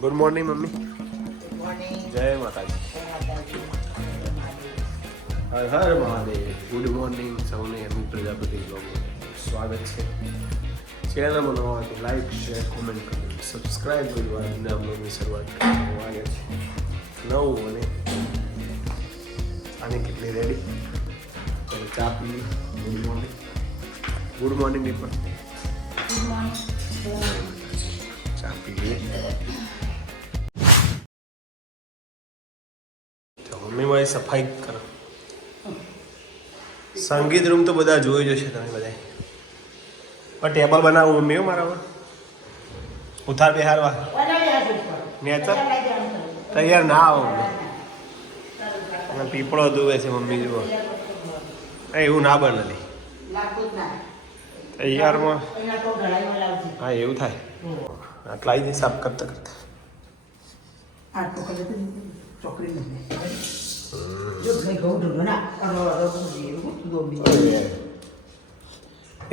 Good morning mummy. Morning. જય માતાજી. હર હર મહાદેવ. ગુડ મોર્નિંગ સૌને. અમિત પ્રજાપતિ બ્લોગમાં સ્વાગત છે. ચેનલમાં નવા હોય તો લાઈક શેર કોમેન્ટ કરો, સબસ્ક્રાઈબ કરી આજના બ્લોગની શરૂઆત કરવાનું વાગે છે 9 અને આની કેટલી રેડી. ચલો ચા પી. Good morning. Good morning Deepak. Good morning. ચા પી લઈએ. મમ્મી મારી સફાઈ કરો. સંગીત રૂમ તો બધા જોઈ જશે તમે બધા. પણ ટેબલ બનાવું મમ્મી મારા પર ઉધાર બેહારવા નેચર તૈયાર ના આવો. પીપળો દુવે છે મમ્મી જુઓ. એવું ના બને તૈયારમાં. હા એવું થાય. આટલા આવી જાય સાફ કરતા કરતા.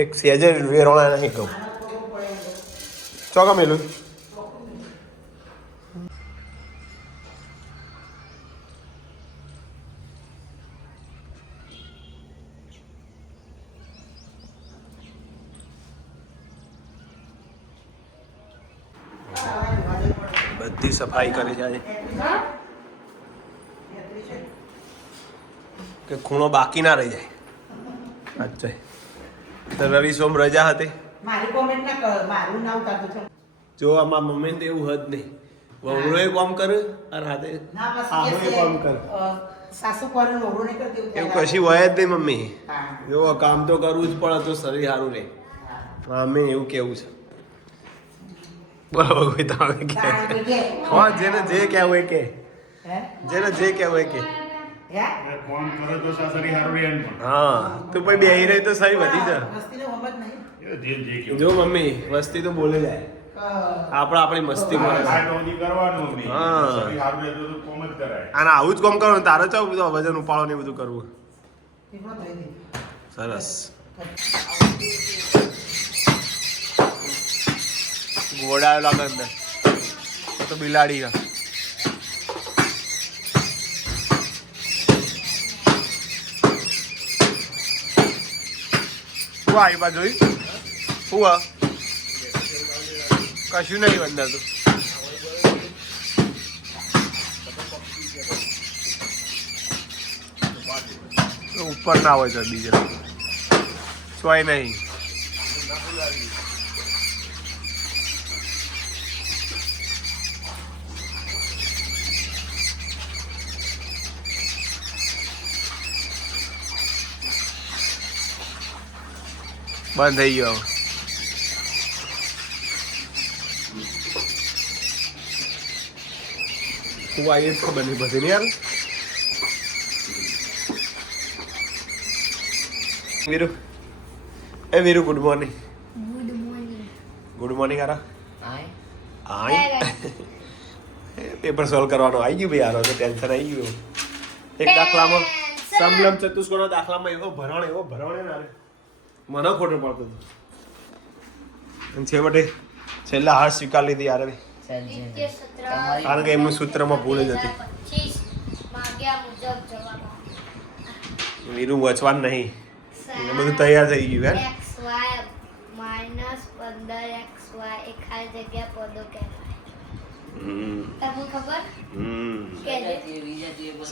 એક સેજે વેરોણા નહીં કહું ચોકા મેલું. બધી સફાઈ કરી છે આજે કે ખૂણો બાકી ના રહી જાય. અચ્છા તો રવિ સોમ રજા હતી. મારી કોમેન્ટ ના કર, મારું નામ કાઢો છો. જો આમાં મમ્મી તો એવું હદ નહીં. વહુરોએ કામ કરે અને હાથે આહોએ કામ કરે. સાસુ કોને વહુ ને કરી દેવું. એવું કશી હોય જ નહીં મમ્મી. જો કામ તો કરવું જ પડે તો શરીર સારું રહે. મમ્મી એવું કેવું છે. બોલો કોઈ તમે કે હા જેને જે કહેવું એ કે. જેને જે કહેવું એ કે. ફોન કરે તો શરીર સારું રહે. હા તું પછી બેહી રહી તો સહી વધી જાય. મસ્તીનો મમત નહીં. જો મમ્મી વસ્તી તો બોલે જાય. આપણે આપણી મસ્તી માં કરવાનું મમ્મી. હા. શરીર સારું રહે તો કોમ જ કરાય. અને આવું જ કામ કરવાનું. તારે ચાવ બધું વજન ઉપાડો ને બધું કરવું. પીપળો થઈ ગઈ. સરસ. ઘોડા લાગે અંદર તો બિલાડી કા. શું આવી બા જોઈ શું આ કશું નહીં અંદર તો ઉપર ના હોય તો બીજે સોય નહીં. બંધ થઈ ગયો. હું આવી જ ખબર નહીં બધી ને યાર. વીરુ એ Viru good morning. Good morning Aara. Paper solve કરવાનો આવી ગયું ભાઈ. આરો તો ટેન્શન આવી ગયું. એક દાખલામાં સમલમ ચતુષ્કોણના દાખલામાં એવો ભરણે ના રે મને ખોટું પડતું હતું. છેવટે છેલ્લા હાર સ્વીકાર લીધી યાર. કારણ કે એમનું સૂત્રમાં ભૂલ જ હતી. વીરું વચવાનું નહીં. બધું તૈયાર થઈ ગયું.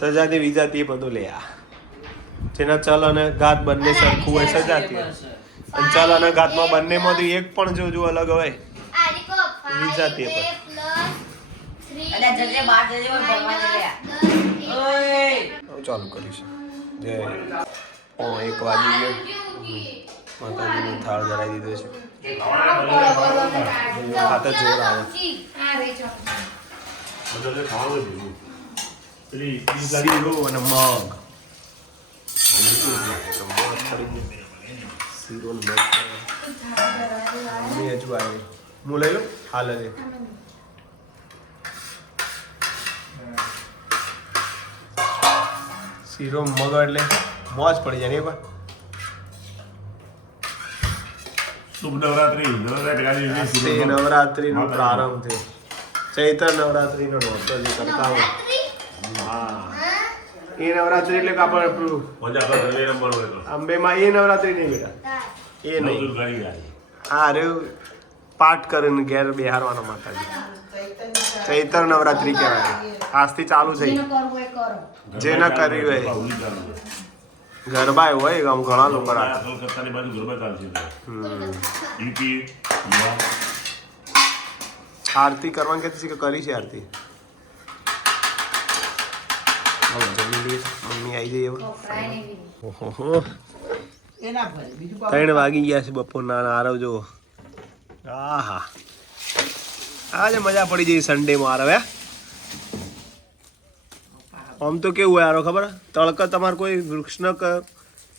સજાતી વિજાતી બધું લે. આ જેના ચલ અને ઘાત બંને સરખું હોય સજાતી હોય. અને ચલ અને ઘાતમાં બંનેમાંથી એક પણ જો અલગ હોય વિજાતી હોય. ચાલુ કરીશું. જય 1 વાગી ગયો. માતાજીનો થાળ ધરાવી દીધો છે. ખાતે જોર આવે. શીરો અને મગ. શીરો ને મગ હજુ આવે. હું લઈ લો હાલ જ. શીરો મગ એટલે મોજ પડી જાય ને. શુભ નવરાત્રી. નવરાત્રીનો પ્રારંભ થયો. ચૈત્ર નવરાત્રીનો નોરતો જે કરતા હોય હા એ નવરાત્રી એટલે કે આપણે પેલું મજા આપણે ઘરે રમવાનું હોય તો અંબેમાં એ નવરાત્રી નહીં બેટા એ નહીં નવદુર્ગાની ગાડી. હા અરે પાઠ કરીને ઘેર બેહારવાનો માતાજી ચૈત્ર નવરાત્રી કહેવાય આજથી ચાલુ થઈ જેને કર્યું હોય ગરબા એવું હોય આમ ઘણા લોકો રાખે કલકત્તાની બાજુ ગરબા ચાલશે યુપી આરતી કરવાની કહેતી છે કે કરી છે આરતી જમી લઈએ મમ્મી આવી જઈએ ઓહો એ ના ભરે બીજું કોઈ 3 વાગી ગયા છે બપોરના આરવ જો આહા આજે મજા પડી જઈ સન્ડેમાં આરવ હે આમ તો કેવું હોય આરો ખબર તડકા તમારે કોઈ વૃક્ષને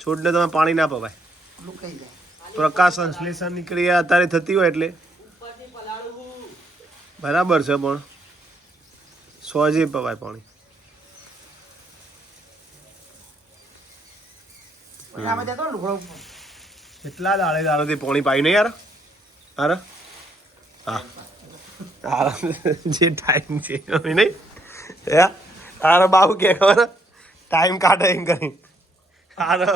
છોડને તમે પાણી ના પવાય મુકાઈ જાય પ્રકાશ સંશ્લેષણની ક્રિયા અત્યારે થતી હોય એટલે બરાબર છે પણ સોજે પવાય પાણી આમાં જતો લુગડો ઉપર. કેટલા દાડેથી પાણી પાયું નહીં યાર અરે હા જે ટાઈમ છે નહીં હે અરે બાબુ કે ખબર ટાઈમ કાઢે એમ કરી અરે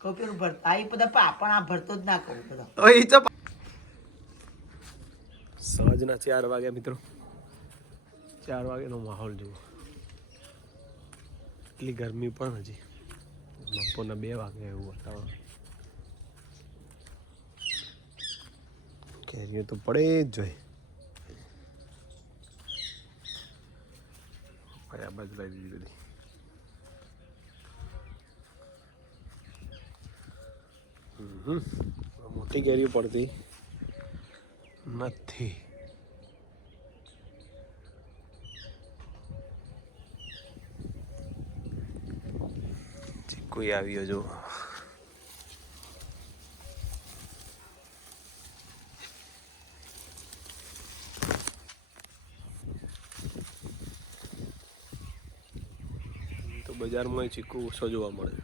કહું પેલું ભરતા એ બધા પણ આ ભરતો જ ના કહું બધા હવે ઈ તો સવાજના 4 વાગ્યા મિત્રો 4 વાગ્યાનો માહોલ જુઓ એટલી ગરમી પણ હજી બપોરના 2 વાગે એવું વાતાવરણ કેરીઓ તો પડે જ જોઈએ આ બાજુ લાવી દીધી બધી મોટી કેરીઓ પડતી નથી કોઈ આવ્યો જો તો બજારમાં ચીકુ ઓછો જોવા મળે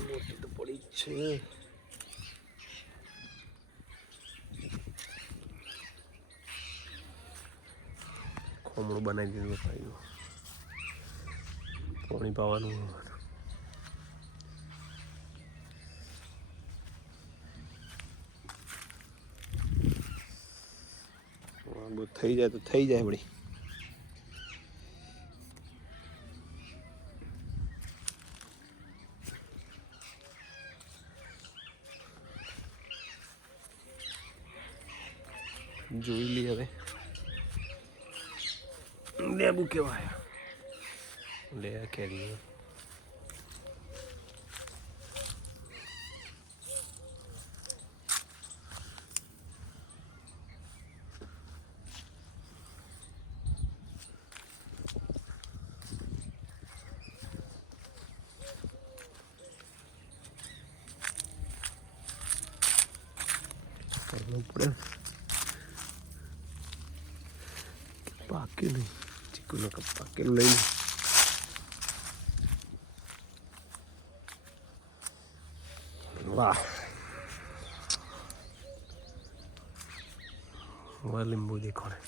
મોટી તો પડી જ છે ખોમણું બનાવી દીધું ભાઈઓ પાણી પાવાનું બહુ થઈ જાય તો થઈ જાય વળી જોઈ લઈએ હવે લેબુ કેવાય લે કેરી કરવું પડે પાકી નહીં ચીકુનો કપ પાકેલું લઈ વાહ વાહ લીંબુ દેખો ને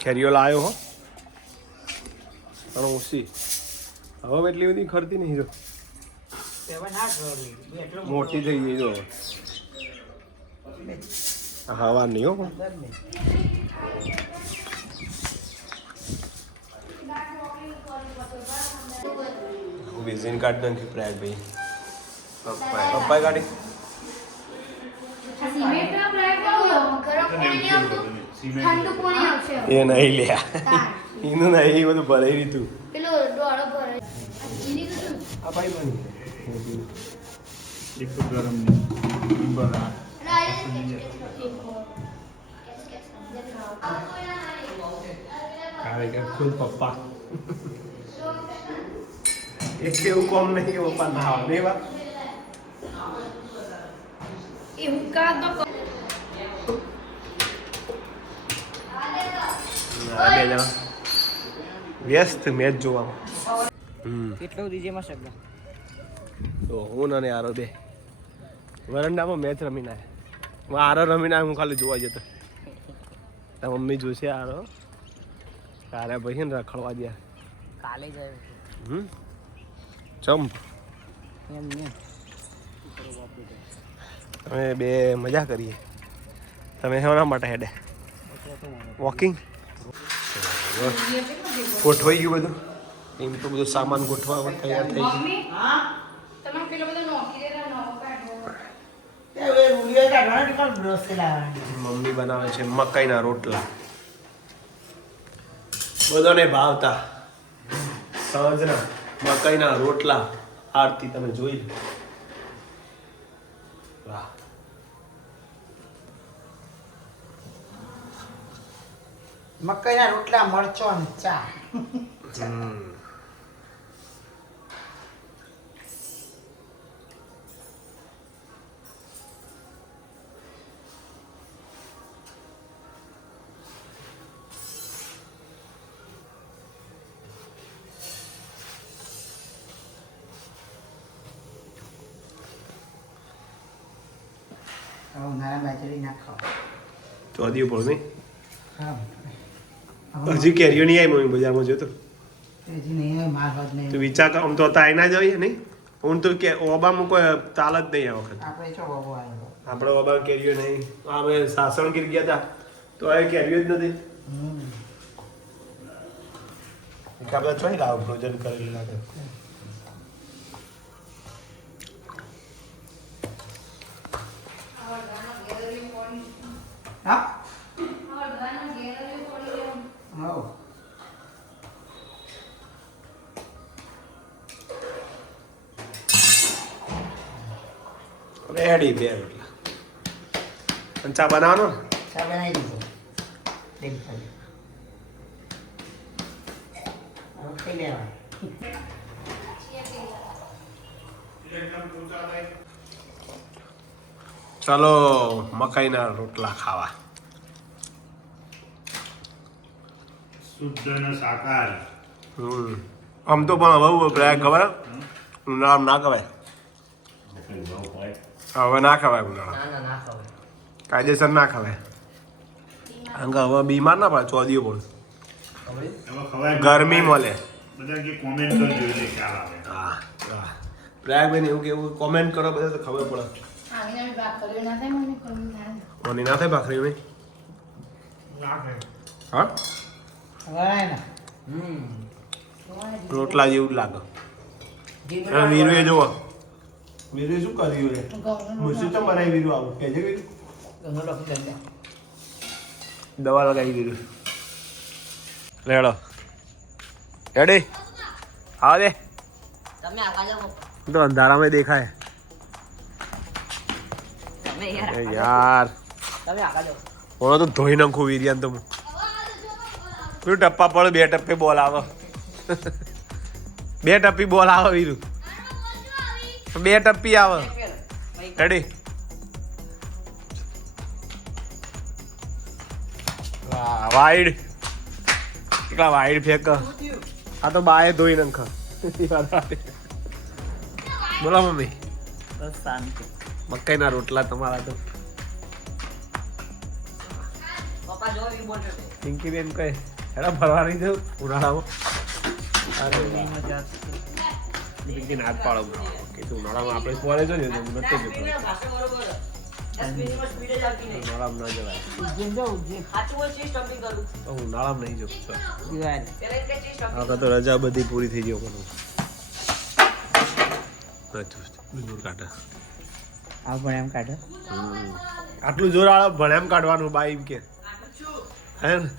કેરીઓ લાવ્યો હો પણ ઓછી હવે એટલી બધી ખરતી નહીં જો હવે ના કરવું. એટલો મોટી થઈ ગઈ જો હવા નહીં હો પણ અંદર નહીં. વિઝિન કાર્ડ નાખી પ્રયાગ ભાઈ પપ્પાએ કાઢી સિમેન્ટ એ નહીં લ્યા એનું ના એ બધું ભરાઈ રીતું પેલો ડોળો ભરે જીની કશું આ ભાઈ બની એક તો ગરમ નહીં બરા અને આ કે ખુદ પપ્પા એક એવું કોમ નહીં કે પપ્પા ના આવે નહીં વાત એ હું કા તો બે જણા વ્યસ્ત મેચ જોવામાં કેટલો દીજેમાં સગા તો હું અને આરો બે વરંડામાં મેચ રમીને આવ્યા આરો રમીને આવ્યો હું ખાલી જોવા જતો તાર મમ્મી જોશે આરો તારે ભાઈ ને રખડવા દે કાલે ગયો ચંપ એમ ને અમે બે મજા કરીએ તમે શેના માટે હેડે વોકિંગ ગોઠવાઈ ગયું બધું એમ તો બધું સામાન ગોઠવા તૈયાર થઈ ગયું હા તમે પેલો બધો નોકી દેલા નવો કાઢો તે હવે રૂલિયા કાઢવાના કોણ બ્રશ લાવવાની મમ્મી બનાવે છે મકાઈના રોટલા બધાને ભાવતા સાંજના મકાઈના રોટલા આરતી તમે જોઈ લો વાહ મકાઈના રોટલા મરચો અને ચા નાના બાજરી નાખો ચોધી પડો નહીં હા હજી કેરીઓ નહીં આવી મમ્મી બજારમાં જોતો હજી નહીં માર હોત નહીં તો વિચાર આમ તો હતા ના જઈએ નહીં હું તો કે ઓબામાં કોઈ તાલ જ નહીં આ વખત આપણે ચો બાબુ આવ્યો આપણે ઓબા કેરીઓ નહીં અમે સાસણગીર ગયા હતા તો હવે કેરીઓ જ નથી આપણે ચોઈ લાવ ભોજન કરેલું લાગે હા હો રેડી બે રોટલા અને ચા બનાવવાનો ને ચા બનાવી દીધો ડિમ્પલ હવે ખાઈ લેવા ચાલો મકાઈના રોટલા ખાવા શુદ્ધ અને શાકાહારી આમ તો પણ હવે પ્રયાગ ખબર ઉનાળામાં ના ખવાય હવે ના ખવાય ઉનાળા ના ખાવ કાયદેસર ના ખવાય કારણ કે હવે બીમાર ના પડે ચોદીઓ પણ એમાં ખવાય ગરમી મળે બધા કે કોમેન્ટ કરજો એટલે ખ્યાલ આવે હા પ્રયાગબેન એવું કે એવું કોમેન્ટ કરો બધા તો ખબર પડે આવીને બાપ કર્યો ના થાય મને કોણ ના મને ના થાય ભાખરી નહીં હા વરાય ના રોટલા જેવું જ લાગે અને વીરુએ જુઓ વીરુએ શું કર્યું રે મુસી તો બનાવી વીરુ આવું કહેજે વીરુ દવા લગાવી વીરુ લેડો રેડી આવ દે તમે આગળ જાઓ તો અંધારામાં દેખાય તમે એ યાર તમે આગળ જાઓ ઓનો તો ધોઈ નાખું વીરિયાન તો હું પેલું ટપ્પા પડે બે ટપ્પે બોલ આવે બે ટપ્પી બોલ આવે વીરુ બે ટપ્પી આવે રેડી વાઈડ કેટલા વાઈડ ફેંક આ તો બાએ ધોઈ નાખ બોલો મમ્મી બસ શાંતિ મકાઈના રોટલા તમારા તો પપ્પા જો વી બોલ પિંકી બેન કહે હેડા ફરવા નહીં જવું ઉનાળામાં અરે પિંકી હાથ પાડો કે ઉનાળામાં આપણે કોલેજ જ નતો જતો ઉનાળામાં ના જવાય તો ઉનાળામાં નહીં જવું આગળ તો રજા બધી પૂરી થઈ ગયો પણ દૂર કાઢે આ પણ એમ કાઢો આટલું જોર આવે ભણે એમ કાઢવાનું બાઈ એમ કે હે ને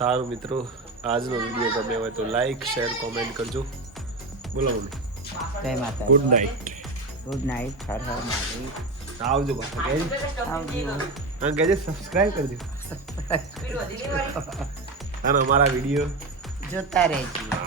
સારું મિત્રો, આજનો વિડીયો ગમે હોય તો લાઈક શેર કોમેન્ટ કરજો. બોલો મમ્મી. જય માતા. Good night. Good night. હર હર મહાદેવ. આવજો પાછા કહેજો. આવજો. હા કહેજો સબસ્ક્રાઇબ કરજો. અને અમારા વિડીયો જોતા રહેજો.